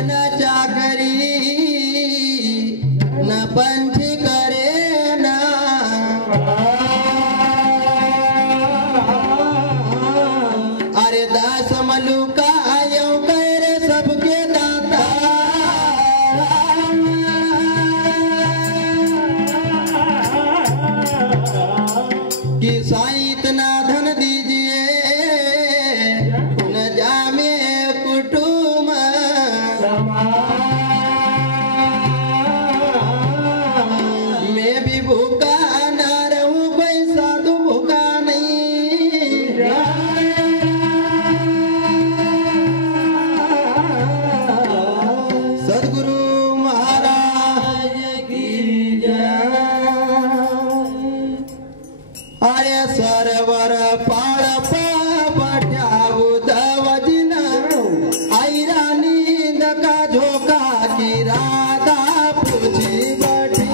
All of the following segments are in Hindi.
न चाकरी न पंछी करे ना। अरे दास मलुका आयो करे सबके दाता। कि साईं इतना धन दीजिए न जामे कुटुम। मैं भी भूखा न रहूं कोई साधु भूखा नहीं। सद्गुरु महाराज की जय। अरे सरवर पाळ पट्याव दवजिन आईरा नींद का झोंका की राधा पूछी बैठी।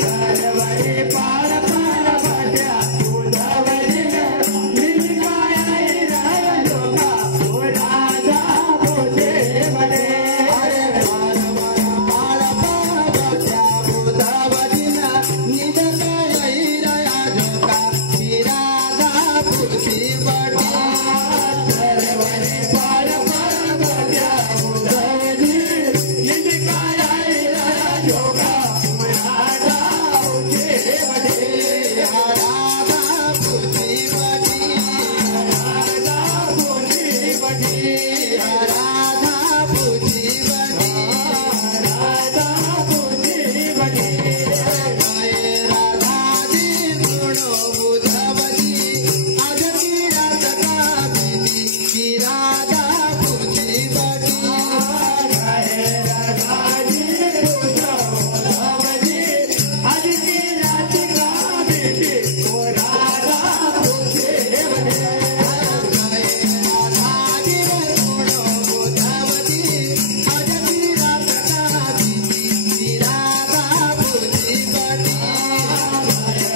सरवर पाळ पट्याव दवजिन नींद का आईरा झोंका की राधा पूछी बैठी। अरे सरवर पाळ पट्याव दवजिन नींद का आईरा झोंका की राधा पूछी बैठी। सरवर पाळ पट्याव दवजिन नींद का आईरा झोंका की राधा पूछी बैठी। राधा पूछी बैठी। राधा पूछी बैठी। राधा पूछी बैठी। राधा पूछी बैठी। गाए राधा जी सुनो उद्धवजी आज की रात का बीती की राधा पूछी बैठी। गाए राधा जी सुनो उद्धवजी आज की रात का बीती वो राधा पूछी बैठी। गाए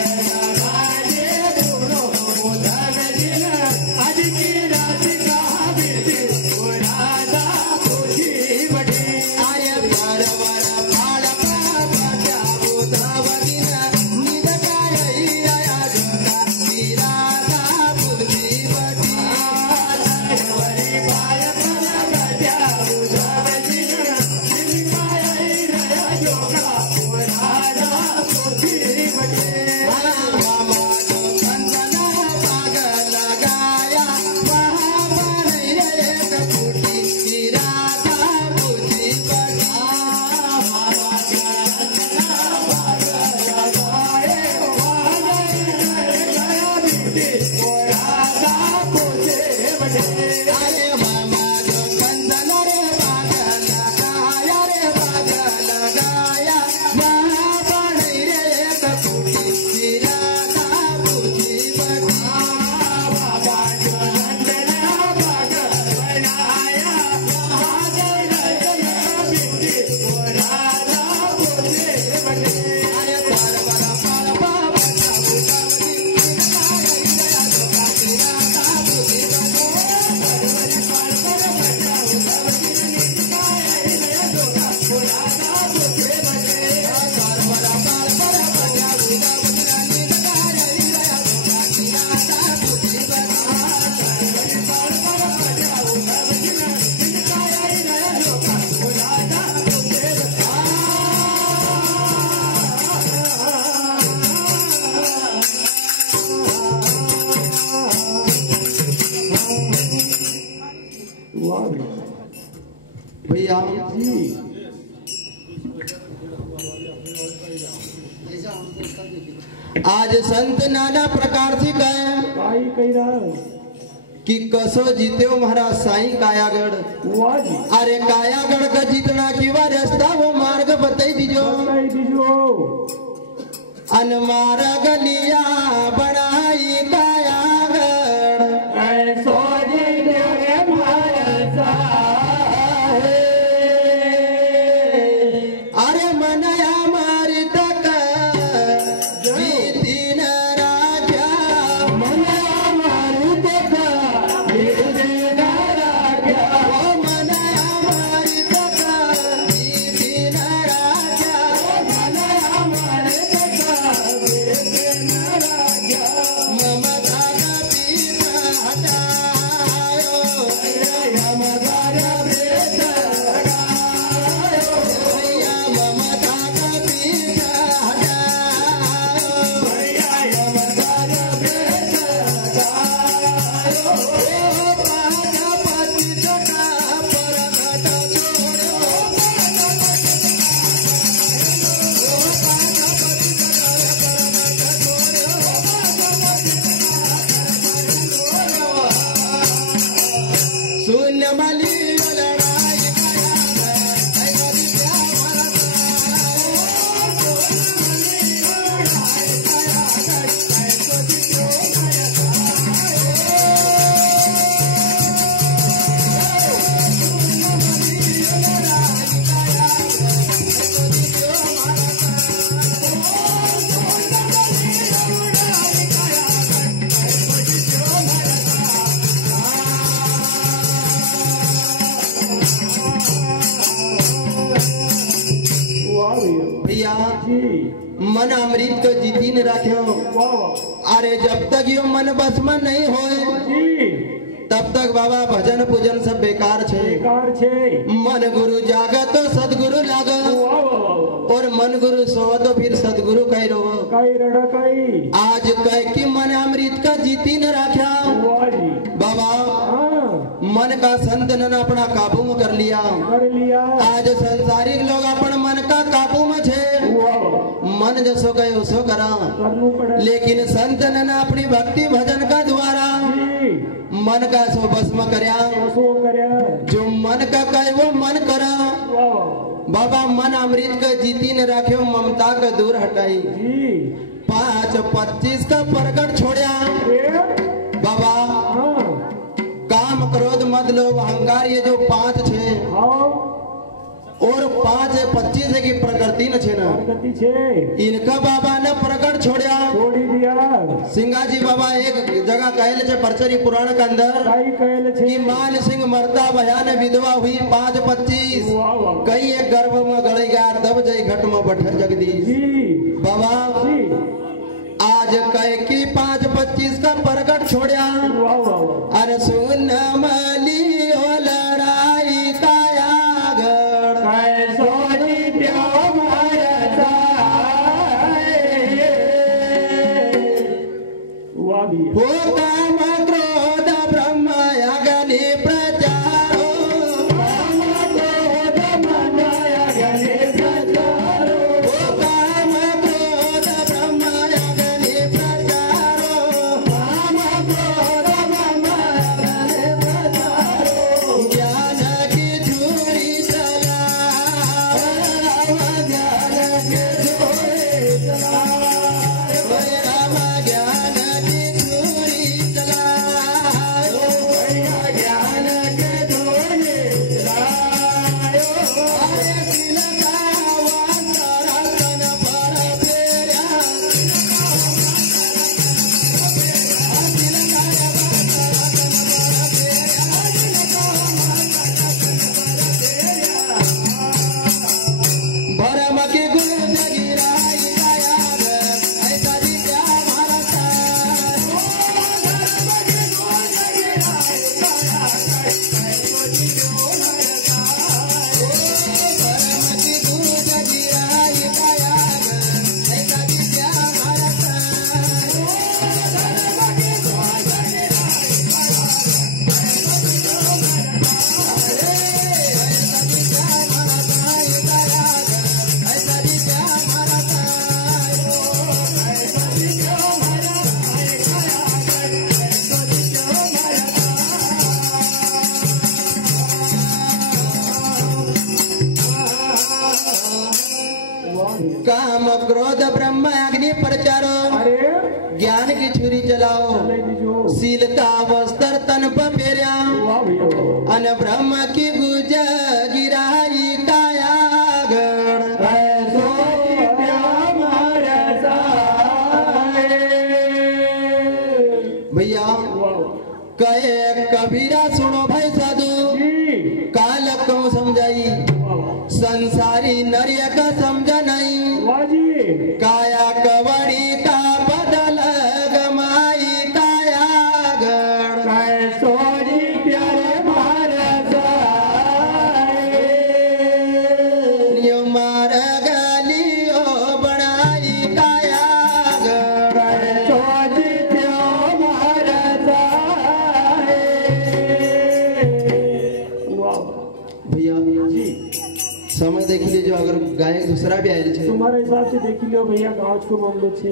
राधा जी सुनो उद्धवजी आज की रात का बीती की राधा पूछी बैठी। भैया आज संत नाना प्रकार से कहे कि कसो जीते महाराज साईं कायागढ़। अरे कायागढ़ का जीतना की रास्ता वो मार्ग बताई दीजो। अनमार गलिया बनाई कायागढ़ ऐसो जीते महाराज। अरे मनया मारी तक जीती न राजा। मनया मारी तक जीती न राजा। ओ मनया मारी तक जी मन अमृत को जीती न रखो। अरे जब तक यो मन बस में नहीं होए जी तब तक बाबा भजन पूजन सब बेकार छे। बेकार छे। मन गुरु जागा तो सदगुरु लागा और मन गुरु सोवा तो फिर सदगुरु कही रो आज कह की मन अमृत का जीती न रखा बाबा। मन का संत ने अपना काबू में कर लिया। आज संसारिक लोग अपन मन का काबू में छे। मन जसो कहे उसो करा लेकिन संत ने अपनी भक्ति भजन का द्वारा मन का सो बस में करया। जो मन का कहे वो मन करा बाबा। मन अमृत का जीती न रखे ममता का दूर हटाई। 5-25 का प्रकट छोड़या बाबा। काम क्रोध मद लोभ अहंकार ये जो 5 छे और 5-25 की प्रकृति न छे ना इनका बाबा ने प्रकट छोड़ा छोड़ी दिया। सिंगा जी बाबा एक जगह कहले छे परचरी पुराण के अंदर कि मान सिंह मरता भयान विधवा हुई 5-25 कई एक गर्भ में गड़े गया दब जाई घट में बैठे जगदीश बाबा। आज कह की 5-25 का प्रकट छोड़ा। अरे सुन मली हो लड़ाई कायागढ़ हो काम क्रोध ब्रह्म अग्नि प्रचारो हो काम क्रोध ब्रह्म अग्नि प्रचारो ज्ञान की झूरी चला ज्ञान की झूरी चला राम ज्ञान की झूरी चला ज्ञान के झूरी चलायो। अरे तिलका वांतरतन पर फेरा भरम की गुरु जगिराई गायाब ऐसा दिव्या भारत भरम की गुरु जगिराई गायाब ऐसा दिव्या भारत ऐसा दिव्या काम क्रोध ब्रह्म अग्नि प्रचारो ज्ञान की छुरी चलाओ शीलता वस्त्र तन पर फेरा अन ब्रह्म की गुज गिराई कायागढ़ भैया कहे कबीरा सुनो भाई साधु काल को समझाई संसारी नरिया का समझा नहीं काया कवड़ी का बदल गमाई कायागढ़ यो मार गलियो बनाई कायागढ़ भैया समय देख लीजिए अगर गायक दूसरा भी आए तुम्हारे हिसाब से देख लो भैया गाँव को मामलो छे।